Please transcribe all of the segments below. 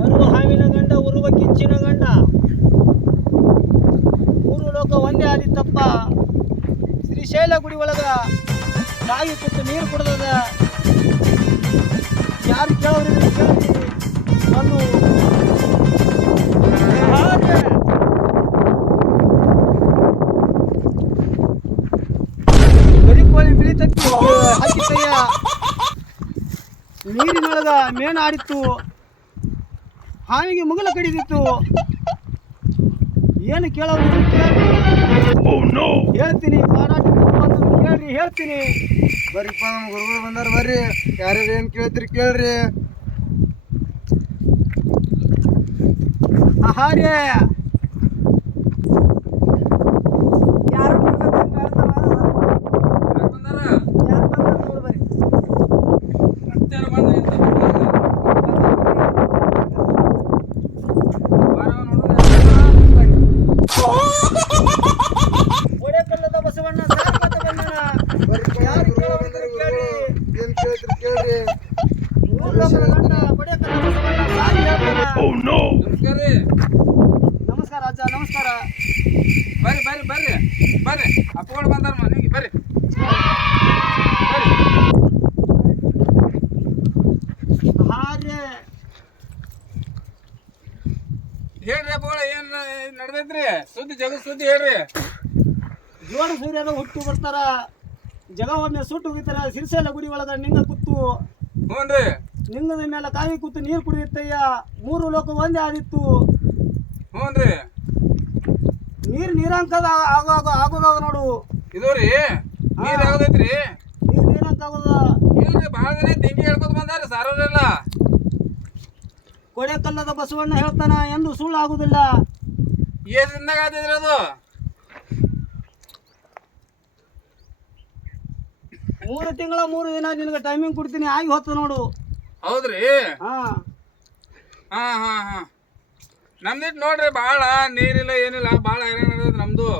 ಬರುವ ಹಾವಿನ ಗಂಡ ಉರುವ ಕಿಚ್ಚಿನ ಗಂಡ ಮೂರು ಲೋಕ ಒಂದೇ ಆದಿತ್ತಪ್ಪ. ಶ್ರೀಶೈಲ ಗುಡಿ ಒಳಗ ತಾಯಿ ಕುತ್ತು ನೀರು ಕುಡ್ದದ. ಯಾರು ಕೇಳೋರು ಕೇಳ್ತೀವಿ ಬಂದು ಗರಿಕೋಳಿ ಬಿಳಿತಕ್ಕಿ ಹಾಕಿತ್ತಯ್ಯ. ನೀರಿನೊಳಗ ಮೇಣ ಆಡಿತ್ತು, ಹಾವಿಗೆ ಮುಗಲ ಕಡಿದಿತ್ತು. ಏನು ಕೇಳೋರು ಹೇಳ್ತೀನಿ, ಮಾರಾಟಕ್ಕೆ ಬಂದು ಕೇಳ್ರಿ ಹೇಳ್ತೀನಿ. ಬರ್ರಿಪ್ಪ, ನಮ್ಮ ಗುರುಗಳು ಬಂದಾರ, ಬರ್ರಿ. ಯಾರ್ಯಾರು ಏನು ಕೇಳ್ತೀರಿ ಕೇಳ್ರಿ. ಆಹಾರ್ಯ ನಮಸ್ಕಾರ ಅಜ್ಜ, ನಮಸ್ಕಾರ. ಬರ್ರಿ ಬರ್ರಿ ಬರ್ರಿ ಬರ್ರಿ, ಅಪ್ಪಗಳು ಬಂದಾರ ಮನೆಗೆ ಬರ್ರಿ. ಹೇಳ್ರಿ ಅಪ್ಪಗಳ, ಏನ್ ನಡ್ದೈತ್ರಿ ಸುದ್ದಿ, ಜಗತ್ ಸುದ್ದಿ ಹೇಳ್ರಿ. ಜೋಡ ಸೂರ್ಯನ ಹುಟ್ಟು ಬರ್ತಾರ, ಜಗ ಒಮ್ಮೆ ಸುಟ್ಟು ಹೋಗಿತಾರ. ಶ್ರೀಶೈಲ ಗುಡಿ ಒಳಗ ನಿಂಗ ಕೂತು, ಹ್ಞೂನ್ರಿ, ನಿಂಗದ ಮೇಲೆ ಕಾಯಿ ಕೂತು ನೀರು ಕುಡಿಯುತ್ತಯ್ಯ. ಮೂರು ಲೋಕ ಒಂದೇ ಆದಿತ್ತು. ಹ್ಞೂನ್ರಿ, ನೀರಂಕದ ಆಗೋದಾಗ ನೋಡು. ಇದು ರೀ ನೀರ್ ಯಾವ್ದೈತ್ರಿ? ನೀರಂಕ ಆಗೋದ ಇಲ್ರಿ, ಭಾಳ ದಿನ ತೆಂಗಿ ಹೇಳ್ಕೊತ ಬಂದಾರ ಸಾರೋರೆಲ್ಲ. ಕೊಡೆಕಲ್ಲದ ಬಸವಣ್ಣ ಹೇಳ್ತಾನ, ಎಂದು ಸುಳ್ಳು ಆಗುದಿಲ್ಲ. ಏಸ್ ದಿನದಾಗ ಆದಿದ್ರಿ ಅದು? 3 ತಿಂಗಳ 3 ದಿನ ನಿನಗೆ ಟೈಮಿಂಗ್ ಕೊಡ್ತೀನಿ, ಆಗಿ ಹೊತ್ತು ನೋಡು. ಹೌದ್ರಿ? ಹಾ ಹಾ ಹಾ ಹಾ, ನಮ್ದಿಟ್ಟು ನೋಡ್ರಿ, ಭಾಳ ನೀರಿಲ್ಲ ಏನಿಲ್ಲ, ಭಾಳ ಹೈರಾಣ ನಡೆದೈತಿ ನಮ್ದು.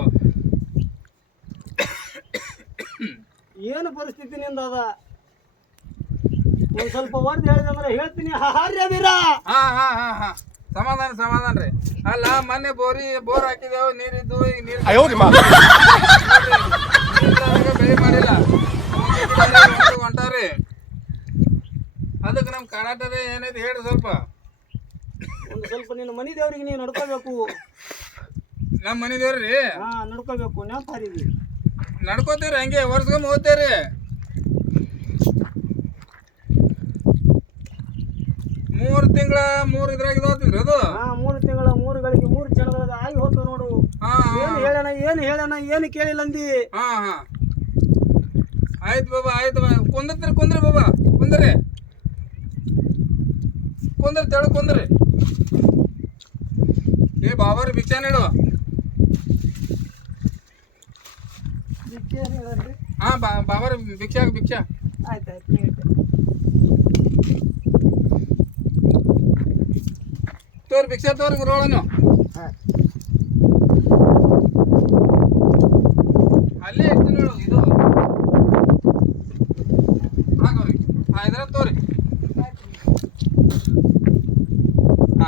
ಏನು ಪರಿಸ್ಥಿತಿ ನಿಂದ ಅದ? ಒಂದ್ ಸ್ವಲ್ಪ ಹೊಡೆದು ಹೇಳಿದಂದ್ರೆ ಹೇಳ್ತೀನಿ. ಹಾರ್ಯ ವೀರ. ಹಾ ಹಾ ಹಾ ಹಾ, ಸಮಾಧಾನ ಸಮಾಧಾನ ರೀ. ಅಲ್ಲ, ಮೊನ್ನೆ ಬೋರ್ ಹಾಕಿದೆವು, ನೀರಿದ್ದು. ಈಗ ನೀರು ಬೆಳೆ ಮಾಡಿಲ್ಲ, ಹೊಂಟಾರಿ. ಅದಕ್ಕೆ ನಮ್ಮ ಕರ್ನಾಟಕ ಏನೈತಿ ಹೇಳ್ರಿ ಸ್ವಲ್ಪ. ಒಂದು ಸ್ವಲ್ಪ ನಿನ್ನ ಮನಿ ದೇವ್ರಿಗೆ ನೀವು ನಡ್ಕೋಬೇಕು. ನಮ್ಮ ಮನೆ ದೇವ್ರಿ? ಹಾ, ನಡ್ಕೋಬೇಕು. ನೆನಪಾರಿದ್ವಿ ನಡ್ಕೋತೀರಿ, ಹಂಗೆ ವರ್ಷಗೊಮ್ಮೆ ಓದ್ತೇರಿ. 3 ತಿಂಗಳ 3 ಇದ್ರಾಗ ಇದಾವ್ತಿದ್ರಿ ಅದು? ಹಾ, 3 ತಿಂಗಳ 3 ಗಳಿಗೆ 3 ಕ್ಷಣದಾಗ ಆಗಿ ಹೋತು ನೋಡು. ಏನು ಹೇಳೋಣ ಏನು ಕೇಳಿಲ್ಲ ಅಂದಿ. ಹಾ ಹಾ, ಆಯ್ತು ಬಾಬಾ, ಆಯ್ತು. ಕುಂದ್ರಿ ಬಾಬಾ, ಕುಂದ್ರಿ ತೆಳು ಕುಂದ್ರಿ. ಏ ಬಾಬಾರಿ ಭಿಕ್ಷಾ ನೀಡು. ಹಾ, ಬಾಬಾರಿ ಭಿಕ್ಷಾ. ಆಯ್ತಾಯ್ತು, ತೋರಿ ಭಿಕ್ಷಾ, ತೋರಿ ಗುರುಗಳನ್ನು.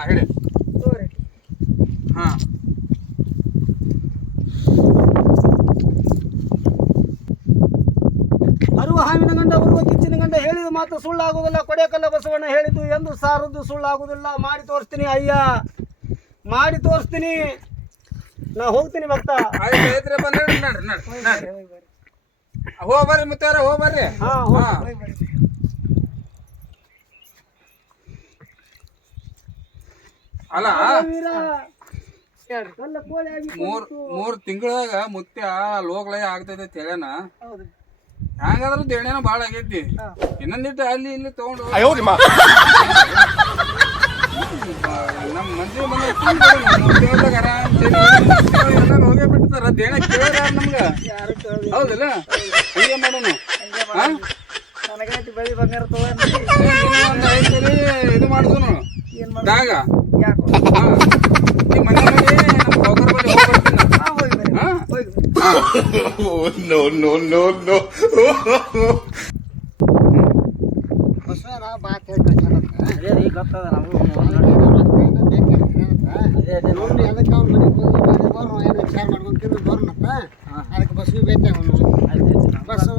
ಹೇಳಿ ತೋರಿ ಹಾ ಅರುವ ಹಾವಿನ ಗಂಡ ಬರುವ ಕಿಚ್ಚಿನ ಗಂಡ ಹೇಳಿದ ಮಾತು ಸುಳ್ಳಾಗುವುದಿಲ್ಲ. ಕೊಡೆಕಲ್ಲ ಬಸವಣ್ಣ ಹೇಳಿದ್ದು ಎಂದು ಸಾರದ್ದು ಸುಳ್ಳಾಗುವುದಿಲ್ಲ. ಮಾಡಿ ತೋರಿಸ್ತೀನಿ ಅಯ್ಯ, ಮಾಡಿ ತೋರಿಸ್ತೀನಿ. ನಾ ಹೋಗ್ತೀನಿ ಭಕ್ತ. ಆಯ್ತು ಐತ್ರಪ್ಪ, ನಡ್ರಿ ನಡ್ರಿ ನಡ್ರಿ ನಡ್ರಿ ಹೋಗ್ಬರ್ರಿ ಮುತ್ತಾರ ಹೋಗ್ಬರ್ರಿ. ಹಾ ಹಾ ಅಲ್ಲ ಮೂರ್ ತಿಂಗಳಾಗ ಮುತ್ಯ ಲೋಕಲಯ ಆಗ್ತೈತೆ ಅಂತ ಹೇಳ್ಯಾನ. ಹ್ಯಾಂಗಾದ್ರೂ ದೇಣೆನ ಭಾಳ ಆಗೈತಿ. ಇನ್ನೊಂದಿಟ್ಟು ಅಲ್ಲಿ ಇಲ್ಲಿ ತಗೊಂಡು ನಮ್ಮ ಮಂದಿ ಬಂದಾಗ ಆರಾಮ್ ಎಲ್ಲಾರು ಹೋಗೇ ಬಿಡ್ತಾರ. ದೇಣ ಕೇಳ್ಯಾರ ನಮ್ಗ, ಹೌದಿಲ್ಲ? ಹೀಗೆ ಮಾಡೋಣ. ಬೆಳಿ ಬಂಗಾರ ಒಂದು 5 ಸರಿ ಇದು ಮಾಡ್ಸೋನು ದಾಗ ಈ ಮನೆ ಮನೆ ನಮ್ಮ ಹೋಗರ ಬಳಿ ಹೋಗ್ಬರ್ತೀನಿ. ಬಸವರ ಬಾತ್ ಹೇಳ್ತಾರೆ ಗೊತ್ತದ ನಮಗೂ. ನೋಡಿ ಅದಕ್ಕೆ ಅವ್ನ ಮನೆಗೆ ಹೋಗಿ ಬರೋ ಏನು ವಿಚಾರ ಮಾಡ್ಕೊಂಡು ತಿಂದು ಬರೋಣಪ್ಪ. ಅದಕ್ಕೆ ಬಸ್ಸು ಬೇಕು ಅವನು. ಬಸ್ಸು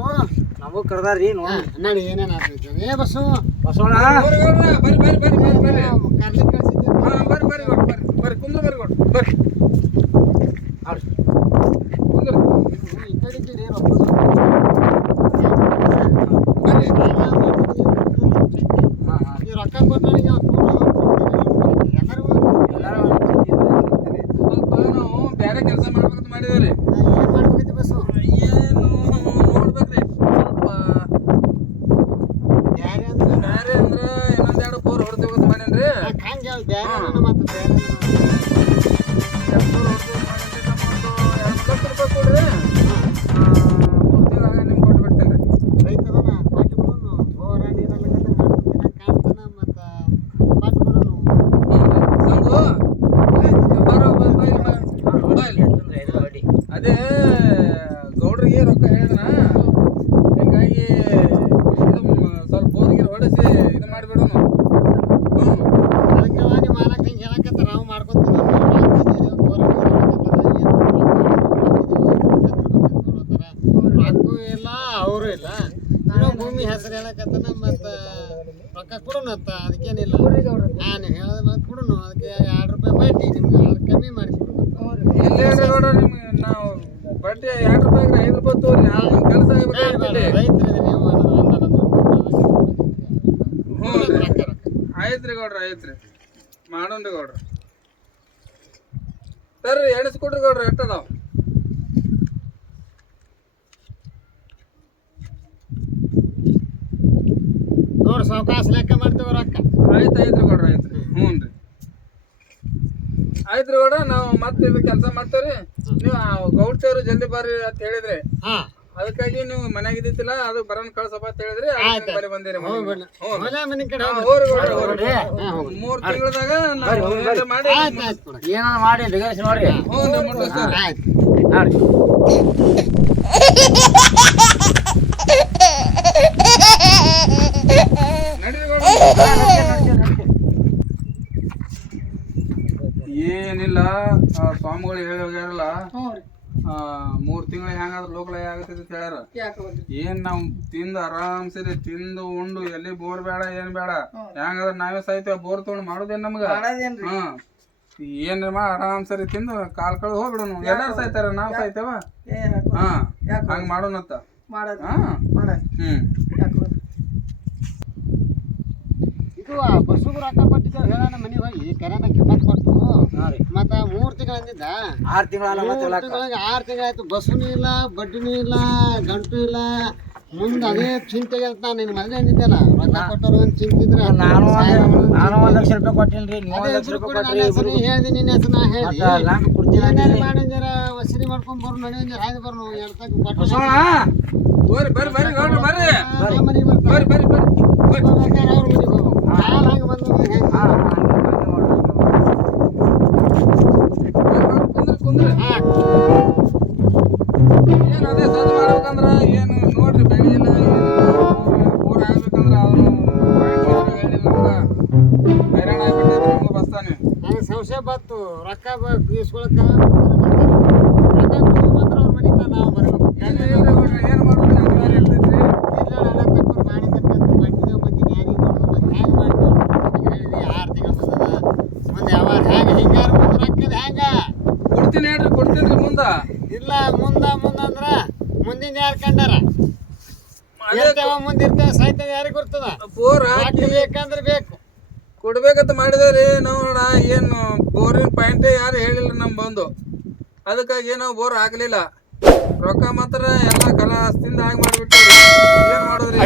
ನಮಗೂ ಕರ್ದಾರ್ರಿ ನೋಡಿ ಏನೇನು ಆಗ್ತೈತೆ. ಏ ಬಸ್ಸು ಬಸವಣ್ಣ ಬರ್ರಿ ಬರ್ರಿ ಬರ್ರಿ ಬರ್ರಿ ಬರ್ರಿ ಕರ್ಲಿಕ್ಕೆ ಕಳಿಸಿದ್ದೆ. ಬರ್ರಿ ಬರ್ರಿ ಬರ್ರಿ ಬರ್ರಿ ಕುಂದ್ರ ಬರ್ರಿ ಕೊಟ್ಟು ಬರ್ರಿ ಕುಂದ್ರ ಈ ಕಡೆಗೆ ನೀರು ಬರ್ರಿ. ಈ ರೊಕ್ಕ ಕೊಟ್ಟು ನನಗೆ ಸ್ವಲ್ಪ ನಾವು ಬೇರೆ ಕೆಲಸ ಮಾಡ್ಬೇಕಂತ ಮಾಡಿದೇವ್ರಿ. ಏನು ಮಾಡ್ಬೇಕೈತಿ ಬಸ್ಸು? ಏನು ನೋಡ್ಬೇಕ್ರಿ ಸ್ವಲ್ಪ ಬ್ಯಾರೆ ಅಂದ್ರೆ ಬೇರೆ ಅಂದ್ರ ಇನ್ನೊಂದೆರಡು ಬೋರ್ ಹೊಡ್ತೇವಂತ ಮಾಡೇನ್ರಿ. ಹಂಗೆ ಹೇಳಿ ಬ್ಯಾರೆ ಮತ್ತೆ ಬೇರೆ ಬೋರ್ ಹೊಡ್ತೇವಂತ ಮಾಡೇನ್ರಿ. ನಮ್ಮೊಂದು 2 ಲಕ್ಷ ರೂಪಾಯಿ ಕೊಡ್ರಿ. 3 ತಿಂಗಳಾಗ ನಿಮ್ಗೆ ಕೊಟ್ಟು ಬಿಡ್ತೇನೆ. ರೈತರನ್ನ ಪಾಟಿ ಬಿಡೋನು. ಬೋರ ನೀರೆಲ್ಲ ಕಾಣ್ತಾನ ಮತ್ತು ಪಾಟಿ ಬಿಡೋನು. ಸಂಗು ಬರೋ ಅದೇ ಗೌಡ್ರಿಗೆ ರೊಕ್ಕ ಹೇಳಿದ್ನ. ಹಿಂಗಾಗಿ ಇದು ಸ್ವಲ್ಪ ಬೋರಿಗೆ ಹೊಡೆಸಿ ಇದು ಮಾಡಿಬಿಡೋನು. ಅದಕ್ಕೆ ನಿಮ್ಮ ಮಾಲಕ್ ಹಿಂಗೆ ಹೇಳಕತ್ತಾರ. ನಾವು ಮಾಡ್ಕೊತೀವಿ ರೊಕ್ಕ ಇಲ್ಲ ಅವರು ಇಲ್ಲ. ಇನ್ನೂ ಭೂಮಿ ಹೆಸರು ಹೇಳಕತ್ತಾನ ಮತ್ತು ರೊಕ್ಕ ಕೊಡೋಣ ಅಂತ. ಅದಕ್ಕೇನಿಲ್ಲ. ನಾನು ಹೇಳೋದು ಮತ್ತೆ ಕೊಡೋಣ. ಅದಕ್ಕೆ 2 ರೂಪಾಯಿ ಬಡ್ಡಿ ನಿಮ್ಗೆ ಕಮ್ಮಿ ಮಾಡಿಕೊಡೋಣ. ಇಲ್ಲೇ ಗೌಡ್ರ ನಿಮ್ಗೆ ನಾವು ಬಡ್ಡಿ 2 ರೂಪಾಯಿಗೆ 5 ರೂಪಾಯಿ ತೋರಿ. ನಾವು ಕೆಲಸ ಆಗ್ಬೇಕಾಗ್ತದೆ. ರೈತರಿಗೆ ನೀವು ಆಯ್ತ್ರಿ ಗೌಡ್ರ ಆಯ್ತ್ರಿ ಮಾಡೋಣ್ರಿ ಗೌಡ್ರ. ತರ್ರಿ ಎಣಿಸ್ಕೊಡ್ರಿ ಗೌಡ್ರ ಎಷ್ಟದಾವ. ನೋಡಿ ಸಾವಕಾಶ ಲೆಕ್ಕ ಮಾಡ್ತೇವೆ ರೊಕ್ಕ. ಆಯ್ತ್ರಿ ಗೌಡ್ರ ಆಯ್ತ್ರಿ. ಹ್ಞೂ ರೀ ಆಯ್ತ್ರಿ ಗೌಡ್ರ. ನಾವು ಮತ್ತೆ ಇದು ಕೆಲಸ ಮಾಡ್ತೇವ್ರಿ. ನೀವು ಗೌಡ್ತೇವ್ರು ಜಲ್ದಿ ಬರ್ರಿ ಅಂತ ಹೇಳಿದ್ರಿ. ಹಾ ಅದಕ್ಕಾಗಿ ನೀವು ಮನ್ಯಾಗ ಇದ್ದಿತ್ತಿಲ್ಲ, ಅದು ಬರೋನ್ ಕಳ್ಸಪ್ಪ ಅಂತ ಹೇಳಿದ್ರಿ. ಬರೀ ಬಂದಿರಿ. ಮನೆ ಕಡೆ 3 ತಿಂಗಳದಾಗ ನಾವು ಮಾಡಿ ಏನಾದ್ರು ಮಾಡಿ ಡಿಗರ್ಸ್ ನೋಡ್ರಿ. ಹ್ಞೂ ಮುಟ್ಟಿಸ್ತೀವಿ. ನಡೀರಿ ಗೌಡ್ರ. ಏನಿಲ್ಲ ಸ್ವಾಮಿಗಳು ಹೇಳಿ ಹೋಗ್ಯಾರಲ್ಲ, 3 ತಿಂಗಳು ಹೆಂಗಾದ್ರೆ ಲೋಕಲಯ ಆಗತ್ತೈತಿ ಅಂತ ಹೇಳ್ಯಾರ. ಏನ್ ನಾವ್ ತಿಂದು ಆರಾಮ್ ಸರಿ ತಿಂದು ಉಂಡು ಎಲ್ಲಿ ಬೋರ್ ಬೇಡ ಏನ್ ಬೇಡ. ಹೆಂಗಾದ್ರೆ ನಾವೇ ಸಾಯ್ತೇವ. ಬೋರ್ ತಗೊಂಡು ಮಾಡೋದೇನ್ ನಮ್ಗ? ಏನ್ ಆರಾಮ್ ಸರಿ ತಿಂದು ಕಾಲ್ ಕಳೆದು ಹೋಗ್ಬಿಡೋನು. ಎಲ್ಲಾರು ಸಾಯ್ತಾರ, ನಾವ್ ಸಾಯ್ತೇವ. ಹಂಗ ಮಾಡೋಣತ್ತ. ಇದು ಬಸ್ಸುಗೂ ರೊಕ್ಕ ಕೊಟ್ಟಿದ್ದೇವೆ ಹೇಳೋಣ. ಮನೆಗೆ ಹೋಗಿ ಕರೆನ ಕಿಮ್ಮತ್ ಕೊಟ್ಟು ಮತ್ತು 3 ತಿಂಗಳು ಅಂದಿದ್ದ. 6 ತಿಂಗಳ 6 ತಿಂಗಳಾಯ್ತು. ಬಸ್ಸುನೂ ಇಲ್ಲ, ಬಡ್ಡಿನೂ ಇಲ್ಲ, ಗಂಟು ಇಲ್ಲ. ಮುಂದೆ ಅದೇ ಚಿಂತೆಗೆ ನಾನು ನಿನ್ನ ಮೊದಲೇ ಅಂದಿದ್ದೆಲ್ಲ ರೊಕ್ಕ ಕೊಟ್ಟರು ಅಂತ ಚಿಂತಿದ್ರೆ. ನಾನು 1 ಲಕ್ಷ ರೂಪಾಯಿ ಕೊಟ್ಟಿನ್ರಿ. ಹೇಳ್ದೆ ನಿನ್ನ ಹೆಸರು. ನಾ ಹೇಳಿ ಮಾಡಿಂಜರ ವಸೂಲಿ ಮಾಡ್ಕೊಂಡ್ ಬರೋ ನಡಿ ಒಂಜರ ಹಾಯ್ದು ಬರೋ 2 ತಕ್ಕ ಕೊಟ್ಟು ಬರ್ರಿ ಬರ್ರಿ ಬರ್ರಿ ಗೌಡ್ರ ಬರ್ರಿ. ಮನೆಗೆ ಬರ್ತಾರೆ. ಬರ್ರಿ ಬರ್ರಿ ಬರ್ರಿ ಅವ್ರ ಮನೆಗೆ ಹೋಗ್ಬೇಕು. ನಾನು ಹಂಗೆ ಬಂದು ಕುಂದ್ರಿ. ಏನು ಅದೇ ಸದ್ದು ಮಾಡ್ಬೇಕಂದ್ರ ಏನು ನೋಡ್ರಿ, ಬೆಳೆ ಇಲ್ಲ ಬೋರ್ ಆಗ್ಬೇಕಂದ್ರ ಅದನ್ನು ಹೇಳಿಲ್ಲ ನಮ್ಗೆ. ಹೈರಾಣ ಆಗ್ಬಿಟ್ಟೈತ್ರಿ. ನಿಮ್ಗೆ ಬಸ್ತಾನೆ ಸಂಶಯ ಬತ್ತು ರೊಕ್ಕ ಇಸ್ಕೊಳಕ ರೊಕ್ಕ ಕೊಡು ಬಂದ್ರೆ ಅವ್ರ ಮನಿತ ನಾವು ಬರ್ಬೇಕು ಏನು ಮಾಡೋದು ಅನಿವಾರ್ಯ ಇರ್ತೈತ್ರಿ. ಇಲ್ಲ ಎಲ್ಲ ತಪ್ಪು ಮಾಡಿ ತಪ್ಪು ಮಾಡಿದ್ದೇವೆ ಮತ್ತೆ ಯಾರಿಗೆ ಮಾಡೋದು ಮತ್ತೆ ಹ್ಯಾಂಗೆ ಮಾಡ್ತೀವಿ ಹೇಳಿದ್ವಿ 6 ತಿಂಗಳು ಬಂದದ ಮುಂದೆ ಯಾವಾಗ ಹ್ಯಾಂಗೆ ಹಿಂಗಾರು ಮುಂದೆ ರೊಕ್ಕದ ಹ್ಯಾಂಗ ಕೊಡ್ತೀನಿ ಹೇಳ್ರಿ ಕೊಡ್ತೀನಿ ಮುಂದ ಇಲ್ಲ ಮುಂದಂದ್ರ ಮುಂದಿನ ಯಾರು ಕಂಡಾರ ಮುಂದಿರ್ತೇವೆ ಸಾಯ್ತದ ಯಾರಿಗೆ ಗೊತ್ತದ ಬೋರ್ ರೊಕ್ಕ ಬೇಕಂದ್ರೆ ಬೇಕು ಕೊಡ್ಬೇಕಂತ ಮಾಡಿದೇವ್ರಿ ನೋಡ ಏನು ಬೋರಿನ ಪಾಯಿಂಟೇ ಯಾರು ಹೇಳಿಲ್ಲ ನಮ್ ಬಂದು ಅದಕ್ಕಾಗಿ ನಾವು ಬೋರ್ ಹಾಕ್ಲಿಲ್ಲ ರೊಕ್ಕ ಮಾತ್ರ ಎಲ್ಲ ಕಲಾಸ್ತಿಂದ ಹಾಗೆ ಮಾಡ್ಬಿಟ್ಟಿವ್ರಿ ಏನ್ ಮಾಡಿದ್ರಿ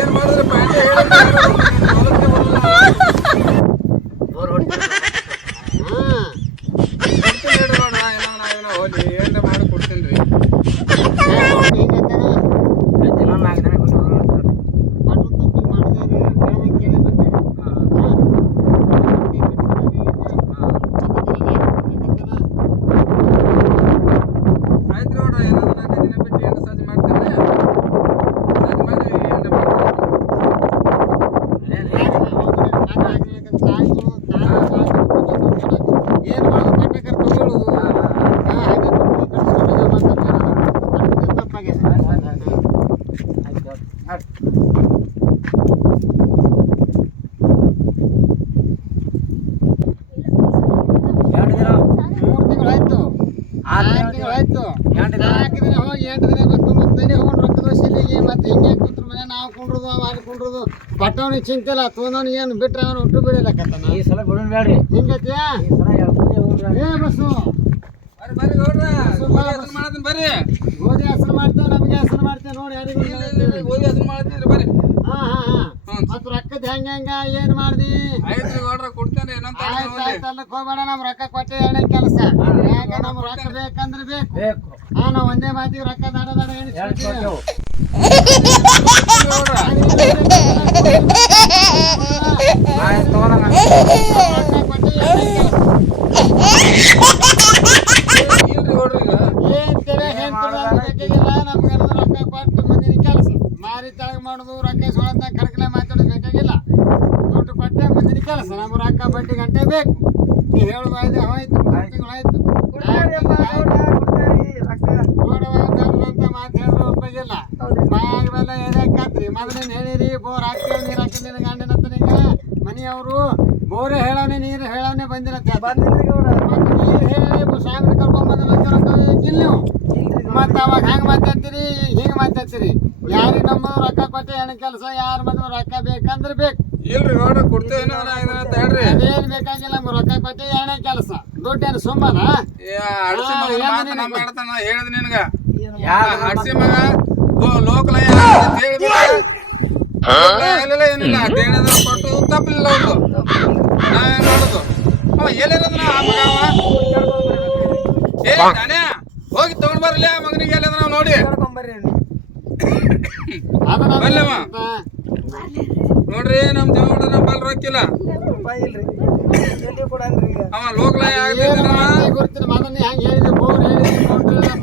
ಏನ್ ಮಾಡಿದ್ರಿ ಪಾಯಿಂಟೇ ಹೇಳಿಲ್ಲ ಕೊಡ್ತೀನಿ ಹೇಳ್ರಿ ನೋಡ ನಾವೇನೋ ಹೋಗಿ ಏನ್ರ ಮಾಡಿ ಕೊಡ್ತೀನಿ ರೀ ಆಯ್ತು ನೋಡ್ರಿ ಏನಾದ್ರು 4 ದಿನ ಬಿಟ್ಟು ಏನು ಸಂಜೆ ಮಾಡ್ತೀನಿ ಸಂಜೆ ಮಾಡಿ ಏನು ಆಯ್ತು 4 ದಿನ ಹೋಗಿ 8 ದಿನ ಬಂತು ಮತ್ತೆ ಹೋಗಿ ರೊಕ್ಕ ದೋಷಿಲಿಗೆ ಮತ್ತೆ ಹಿಂಗೆ ಕೂತ್ರ ಮನೆ ನಾವು ಕುಂಡ್ರದು ಮಾಡಿ ಕುಂಡ್ರದು ಬಟ್ಟವನಿಗೆ ಚಿಂತಿಲ್ಲ ತೊಗೊಂಡವನಿಗೆ ಏನು ಬಿಟ್ರೆ ಅವನು ಒಟ್ಟು ಬಿಡಲಕ್ಕತ್ತಾನ ಈ ಸಲ ಬಿಡೋಣ ಬೇಡ್ರಿ ಹಿಂಗತ್ಯಾ ಈ ಸಲ ಎಳ್ಕೊಂಡೇ ಹೋಗ್ರಿ ಏ ಬಸ್ಸು ಬರ್ರಿ ಗೌಡ್ರ ಮಾಡ್ತೀನಿ ಬರ್ರಿ ಗೋಧಿ ಹೆಸರು ಮಾಡ್ತೇವೆ ನಮಗೆ ಹೆಸರು ಮಾಡ್ತೇವೆ ನೋಡಿ ಯಾರಿಗೂ ಗೋಧಿ ಹೆಸರು ಮಾಡ್ತಿದ್ರಿ ಬರ್ರಿ ಮತ್ತೆ ರೊಕ್ಕದ ಹೆಂಗ ಏನ್ ಮಾಡ್ದಿ ಆಯ್ತ್ರಿ ಗೌಡ್ರ ಕೊಡ್ತೇನೆ ಏನಂತ ಅಲ್ಲಕ್ಕೆ ಹೋಗ್ಬೇಡ ನಮ್ ರೊಕ್ಕ ಕೊಟ್ಟೆ ಎರಡೇ ಕೆಲಸ ಯಾಕ ನಮ್ ರೊಕ್ಕ ಬೇಕಂದ್ರೆ ಬೇಕು ಬೇಕು ನಾವು ಒಂದೇ ಮಾತಿಗೆ ರೊಕ್ಕ ದಾಡ ದಾಡ ಎಣಿಸ್ಕೊಳ್ತೀವಿ ಆಯ್ತು ತಗೋಣ ರೊಕ್ಕ ಕೊಟ್ಟೆ ಇಲ್ರಿ ಗೌಡ್ರ ಈಗ ಏನ್ ತೆರೆ ಬೇಕಾಗಿಲ್ಲ ನಮ್ಗೆ ರೊಕ್ಕ ಕೊಟ್ಟು ಮುಂದಿನ ಕೆಲಸ ಮಾರಿ ತಳಗ ಮಾಡುದು ರೊಕ್ಕ ಸೊಳತ ಕಡಕಲೆ ಮಾತಾಡೋದು ಬೇಕಾಗಿಲ್ಲ ದುಡ್ಡು ಕೊಟ್ಟೆ ಮುಂದಿನ ಕೆಲಸ ನಮ್ಮ ರೊಕ್ಕ ಬಡ್ಡಿ ಗಂಟೆ ಬೇಕು ನೀ ಹೇಳುದು ಆಯ್ತು ಹೋಯ್ತು 3 ತಿಂಗಳು ಆಯ್ತು ನೋಡುವಂತ ಮಾತು ಹೇಳಿದ್ರೆ ಉಪಯೋಗಿಲ್ಲ ಬಾಯಾಗ ಬೆಲ್ಲ ಎದಕ್ಕಾತ್ರಿ ಮೊದಲೇನು ಹೇಳಿರಿ ಬೋರ್ ಹಾಕ್ತೇವೆ ನೀರು ಹಾಕಿ ನಿನ್ನ ಗಂಡನಂತ ಈಗ ಮನೆಯವರು ಬೋರೇ ಹೇಳವನೆ ನೀರು ಹೇಳವನೆ ಬಂದಿರತ್ತೆ ಮತ್ತೆ ನೀರು ಹೇಳಿ ಸ್ವಾಮಿ ಕರ್ಕೊಂಡ್ಬಂದ್ರೆ ಇಲ್ಲ ನೀವು ಮತ್ತೆ ಅವಾಗ ಹೆಂಗೆ ಮಾತಾಡ್ತೀರಿ ಹಿಂಗೆ ಮಾತಾಡ್ತೀರಿ ಯಾರಿಗೆ ನಮ್ಮ ರೊಕ್ಕ ಕೊಟ್ಟೆ ಹೆಣ್ಣು ಕೆಲಸ ಯಾರು ಬಂದ್ರೆ ರೊಕ್ಕ ಬೇಕಂದ್ರೆ ಬೇಕು ಇಲ್ರಿ ಗೌಡ್ರ ಕೊಡ್ತೇವೆ ಅಂತ ಹೇಳ್ರಿ ಅದೇನು ಬೇಕಾಗಿಲ್ಲ ನಮ್ಗೆ ರೊಕ್ಕ ಕೊಟ್ಟೆ ಎರಡನೇ ಕೆಲಸ ದುಡ್ಡೇನು ಸುಮ್ಮನ ಅಡ್ಸಿ ಮಗ ನಮ್ಮ ಹೇಳ್ತಾನ ಹೇಳಿದ್ ನಿನಗ ಅಡ್ಸಿ ಮಗ ಲೋಕಲಯ ಹೇಳಿಲ್ಲ ಏನಿಲ್ಲ ದೇಣದ ಕೊಟ್ಟು ತಪ್ಪಲಿಲ್ಲ ಅವ್ರು ನಾವೇನ್ ಮಾಡೋದು ಅವ ಎಲ್ಲಿರೋದನ ಆ ಮಗ ಏ ನಾನೇ ಹೋಗಿ ತಗೊಂಡ್ ಬರ್ಲಿ ಆ ಮಗನಿಗೆ ಎಲ್ಲದ ನಾವು ನೋಡಿ ಬಲ್ಲವ ನೋಡ್ರಿ ನಮ್ ಜೀವನ ನಮ್ಮ ಬಲ್ ರೊಕ್ಕಿಲ್ಲ ಅವ ಲೋಕಲಯ ಗೊತ್ತಿಲ್ಲ ಮೊದಲನೇ ಹೆಂಗೆ ಹೇಳಿದ್ವಿ ಬೋರ್ ಹೇಳಿದ್ವಿ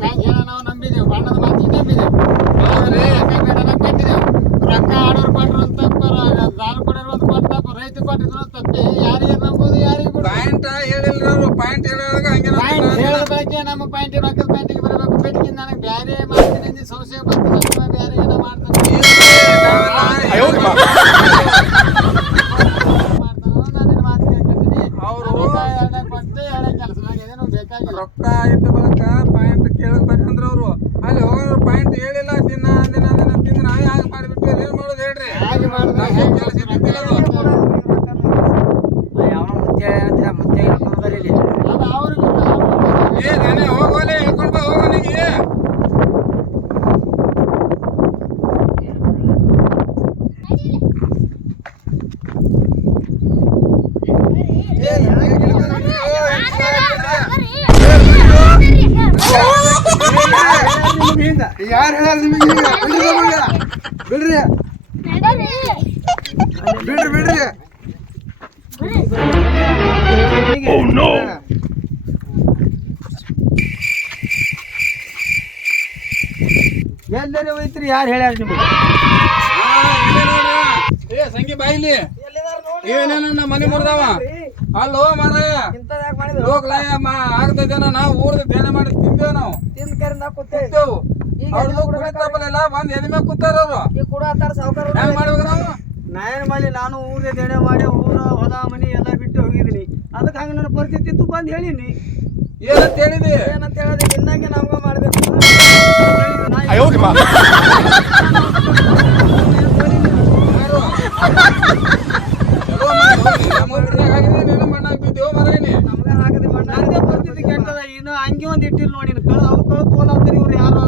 ಹೆಂಗೆ ಹೇಳ ನಾವು ನಂಬಿದೆವು ಬಣ್ಣದ ಮಾತಿಗೆ ನಂಬಿದೆವು ಕಟ್ಟಿದೆವು ರೊಕ್ಕ ಆಡೋರು ಕೊಟ್ರು ಅಂತ ದಾರು ಕೊಡೋರು ಅಂತ ಕೊಟ್ಟಪ್ಪ ರೈತ ಕೊಟ್ಟಿದ್ರು ತಪ್ಪಿ ಯಾರಿಗೆ ನಂಬೋದು ಯಾರಿಗೆ ಪಾಯಿಂಟ್ ಹೇಳಿಲ್ರಿ ಅವರು ಪಾಯಿಂಟ್ ಹೇಳಿದಾಗ ಹಂಗೆ ಪಾಯಿಂಟ್ ಹೇಳದ ಬಗ್ಗೆ ನಮ್ಮ ಪಾಯಿಂಟ್ ರೊಕ್ಕದ ಪಾಯಿಂಟಿಗೆ ಬರಬೇಕು ಬೇಟಿಗೆ ನನಗೆ ಬೇರೆ ಮಾಡ್ತೀನಿ ಸಂಶಯ ಬರ್ತೀನಿ ಬೇರೆ ಏನೋ ಮಾಡ್ತಾನೆ ರೊಕ್ಕ ಇದ್ದ ಬಳಕ ಪಾಯಿಂಟ್ ಕೇಳಕ್ ಬರ್ರಿ ಅಂದ್ರ ಅವ್ರು ಅಲ್ಲಿ ಹೋಗೋರು ಪಾಯಿಂಟ್ ಹೇಳಿಲ್ಲ ದಿನ ದಿನ ದಿನ ತಿಂದು ನಾವೇ ಹಾಗೆ ಮಾಡಿಬಿಟ್ಟು ಏನ್ ಮಾಡೋದು ಹೇಳ್ರಿ ಏ ನಾನೇ ಹೋಗೋಲೆ ಹೇಳ್ಕೊಂಡ್ ಬಾ ಹೋಗೋನಿಗೆ ಯಾರು ಹೇಳ ನಿಮಗೆ ಬಿಡ್ರಿ ಬಿಡ್ರಿ ಬಿಡ್ರಿ ಎಲ್ಲರೂ ಹೋಯ್ತ್ರಿ ಯಾರು ಹೇಳ್ಯಾರ ನಿಮಗೆ ಏ ಸಂಗಿ ಬಾಯಿಲಿ ಏನೇನ ನಮ್ಮ ಮನೆ ಮುರ್ದಾವ ಅಲ್ಲೋ ಮಾರಾಯ ಲೋಕಲಾಯ ಆಗ್ತೈತೇನ ನಾವು ಊರ್ದ ದೇಣ ಮಾಡಿ ತಿಂದೇವ್ ನಾವು ತಿಂತೇವು ಅವ್ರದ್ದು ಕುಡಿತಾಪಲ್ಲ ಬಂದ್ ಎದಿ ಮ್ಯಾಗ ಕೂತಾರ ಅವ್ರು ಹೆಂಗ್ ಮಾಡ್ಬೇಕು ನಾವು ನಾಯನ್ ಮಾಡಿ ನಾನು ಊರೇ ದೇಣೆ ಮಾಡಿ ಊರ ಹೊಲ ಮನಿ ಎಲ್ಲ ಬಿಟ್ಟು ಹೋಗಿದ್ದೀನಿ ಅದಕ್ಕೆ ಹಂಗ ನನ್ನ ಪರಿಸ್ಥಿತಿ ಇತ್ತು ಬಂದು ಹೇಳಿನಿ ಏನಂತ ಹೇಳಿದಿ ಏನಂತ ಹೇಳಿದೆ ಇನ್ನಂಗೆ ನಮ್ಗ ಮಾಡ್ಬೇಕು ನನಗೆ ಪರಿಸ್ಥಿತಿ ಕೆಟ್ಟದ ಇನ್ನು ಹಂಗೆ ಒಂದ್ ಇಟ್ಟಿಲ್ಲ ನೋಡಿ ಅವು ಕಳು ತೋಲಾಗ್ತಾರೆ ಇವ್ರು ಯಾರು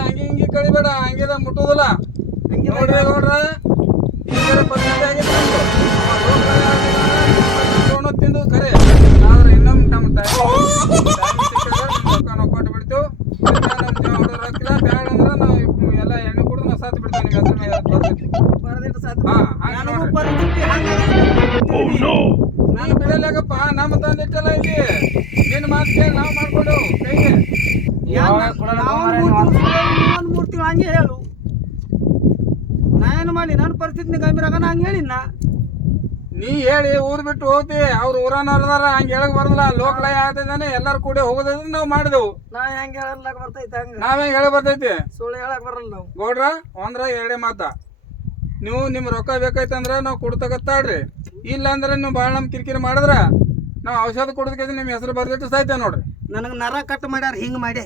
ಹಂಗೆ ಹಿಂಗೆ ಕಳಿಬೇಡ ಹಂಗಿದ ಮುಟ್ಟುದಿಲ್ಲ ನೋಡ್ರಿ ನೋಡ್ರ ಹಿಂಗೆ ಪರಿಸ್ಥಿತಿ ಆಗೈತೆ ನಮ್ದು ತಿಂದು ಖರೆ ಆದ್ರೆ ಇನ್ನೊಮ್ಮೆ ನಮ್ಮ ನಾವು ಕೊಟ್ಟು ಬಿಡ್ತೇವೆ ರೊಕ್ಕಿಲ್ಲ ಬ್ಯಾಡ ಅಂದ್ರೆ ನಾವು ಎಲ್ಲ ಎಣ್ಣೆ ಕುಡಿದು ನಾವು ಸಾತ್ ಬಿಡ್ತೇವೆ ನಿಮ್ಮ ಹೆಸರು ನನಗೂ ಪರಿಸ್ಥಿತಿ ನಾನು ಬಿಡಲೇಕಪ್ಪ ನಮ್ಮ ತಂದಿಟ್ಟೆಲ್ಲ ಐತಿ ನಿನ್ನ ಮಾತು ಕೇಳಿ ನಾವು ಮಾಡ್ಕೊಂಡು ಕೈಗೆ ಒಂದ್ 3 ತಿಂಗಳು ಹಂಗೆ ಹೇಳು ನಾ ಏನು ಮಾಡಿ ನನ್ನ ಪರಿಸ್ಥಿತಿ ಗಂಭೀರ ಆಗ ನಾ ಹಂಗೆ ಹೇಳಿನ ನೀ ಹೇಳಿ ಊರ್ ಬಿಟ್ಟು ಹೋಗ್ತಿ ಅವ್ರ ಊರನ್ನವ್ರದಾರ ಹಂಗೆ ಹೇಳಕ್ ಬರಲ್ಲ ಲೋಕಲಯ ಆಗ್ತೈದಾನೆ ಎಲ್ಲಾರು ಕೂಡ ಹೋಗೋದ್ರೆ ನಾವು ಮಾಡಿದೆವು ನಾ ಹೆಂಗೆ ಹೇಳಕ್ ಬರ್ತೈತೆ ಹಂಗ ನಾವ್ ಹೆಂಗ್ ಹೇಳಕ್ ಬರ್ತೈತಿ ಸುಳ್ಳು ಹೇಳಕ್ ಬರಲ್ಲ ನಾವು ಗೌಡ್ರ ಒಂದ್ರ ಎರಡೇ ಮಾತ ನೀವು ನಿಮ್ ರೊಕ್ಕ ಬೇಕೈತಂದ್ರ ನಾವು ಕೊಡ್ತಗತ್ತಾಡ್ರಿ ಇಲ್ಲ ಅಂದ್ರೆ ನೀವು ಭಾಳ ನಮ್ ಕಿರಿಕಿರಿ ಮಾಡಿದ್ರ ನಾವು ಔಷಧ ಕೊಡೋದಕ್ಕೆ ನಿಮ್ ಹೆಸರು ಬರ್ದೈತೆ ಸಾಯ್ತೇವೆ ನೋಡ್ರಿ ನನಗೆ ನರ ಕಟ್ ಮಾಡ್ಯಾರ ಹಿಂಗ್ ಮಾಡಿ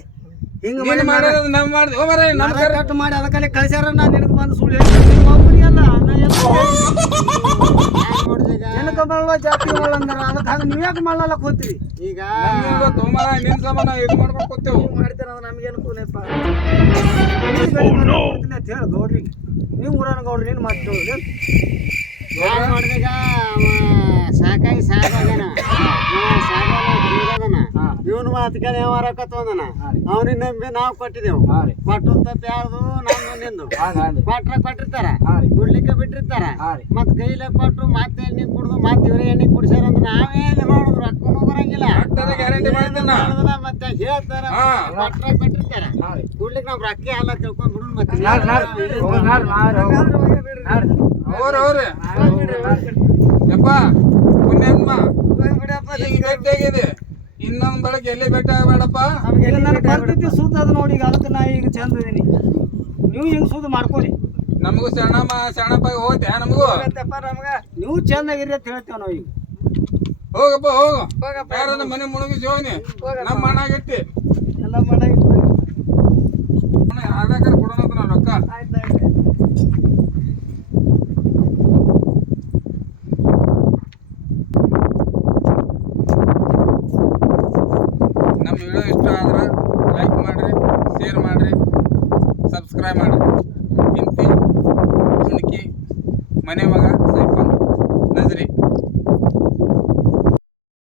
ಹಿಂಗ್ ಮಾಡೋದು ನಾವ್ ಮಾಡಿದ್ವಿ ಹೋಗ್ಬರ ನಮ್ ಕಟ್ ಮಾಡಿ ಅದಕ್ಕಲ್ಲಿ ಕಳ್ಸ್ಯಾರ ನಾ ನಿನಗೆ ಬಂದು ಸುಳ್ಳು ಹೇಳ್ತೀನಿ ಒಬ್ಬನಿಯಲ್ಲ ನಾ ಜನಕಬಳ ಜಾತಿ ಅಂದಾರ ಅದಕ್ಕೆ ಹಂಗ ನೀವ್ ಯಾಕೆ ಮಾಡ್ಲಕ್ ಹೋಗ್ತೀರಿ ಈಗ ತೊಂಬರ ನಿನ್ ಸಮ ನಾವು ಇದು ಮಾಡ್ಕೊಂಡು ಕೂತೇವು ಮಾಡ್ತೇನೆ ಅದು ನಮ್ಗೇನು ಕೂನಪ್ಪ ಅಂತ ಹೇಳಿ ಗೌಡ್ರಿ ನೀವು ಊರನ ಗೌಡ್ರಿ ನೀನು ಮಾತು ನೋಡಿದಾಗ ಸಾಕಾಗಿ ಸಾಕಾಗನ ಇವನು ಮಾತಕ್ಕೆ ವ್ಯವಹಾರಕ್ಕ ತೊಂದನ ಅವನಿಗೆ ನಂಬಿ ನಾವು ಕೊಟ್ಟಿದ್ದೆವು ಕೊಟ್ಟು ತಪ್ಪ ಯಾವ್ದು ನಮ್ಮ ನಿಂದು ಕೊಟ್ಟಿರ್ತಾರ ಕುಡ್ಲಿಕ್ಕೆ ಬಿಟ್ಟಿರ್ತಾರ ಮತ್ ಕೈಲೇ ಕೊಟ್ರು ಮತ್ತೆ ಎಣ್ಣೆ ಕುಡ್ದು ಮತ್ತೆ ಇವ್ರೆ ಎಣ್ಣೆ ಕುಡಿಸ್ಯಾರ ಅಂದ್ರೆ ನಾವೇನು ಮಾಡುದು ರೊಕ್ಕನೂ ಬರಂಗಿಲ್ಲ ಗ್ಯಾರಂಟಿ ಮಾಡ್ತೇನೆ ಮತ್ತೆ ಹೇಳ್ತಾರ ಕೊಟ್ಟಿರ್ತಾರ ಕುಡ್ಲಿಕ್ಕೆ ನಾವ್ ರೊಕ್ಕ ಎಲ್ಲ ತಿಳ್ಕೊಂಡ್ ಬಿಡು ಮತ್ತೆ ಅವ್ರವ್ರೆ ಯಪ್ಪ ಪುಣ್ಯಾತ್ಮ ಗಟ್ಟಿಯಾಗಿದೆ ಇನ್ನೊಂದ್ ಬೆಳಗ್ಗೆ ಎಲ್ಲಿ ಭೇಟಿ ಆಗಬೇಡಪ್ಪ ನನ್ನ ಪರಿಸ್ಥಿತಿ ಸುದ್ದ ಅದು ನೋಡಿ ಈಗ ಅದಕ್ಕೆ ನಾ ಈಗ ಚಂದ ಇದೀನಿ ನೀವು ಹಿಂಗ್ ಸುದ್ದ ಮಾಡ್ಕೊರಿ ನಮಗೂ ಸಣ್ಣಪ್ಪ ಹೋಗ್ತೆ ನಮಗೂ ನೀವು ಚಂದಾಗಿರಿ ಅಂತ ಹೇಳ್ತೇವೆ ನಾವು ಈಗ ಹೋಗಪ್ಪ ಹೋಗು ಯಾರದ ಮನೆ ಮುಳುಗಿಸಿ ಹೋಗಿ ನಮ್ಮ ಮಣ್ಣಾಗ ಇಟ್ಟಿ ಎಲ್ಲ ಮಾಡಾಗಿಟ್ಟು ಆಧಾರ ಕೊಡೋಣ ನಾನು ರೊಕ್ಕ ನಮ್ಮ ವಿಡಿಯೋ ಇಷ್ಟ ಆದ್ರೆ ಲೈಕ್ ಮಾಡಿರಿ ಶೇರ್ ಮಾಡಿರಿ ಸಬ್ಸ್ಕ್ರೈಬ್ ಮಾಡಿರಿ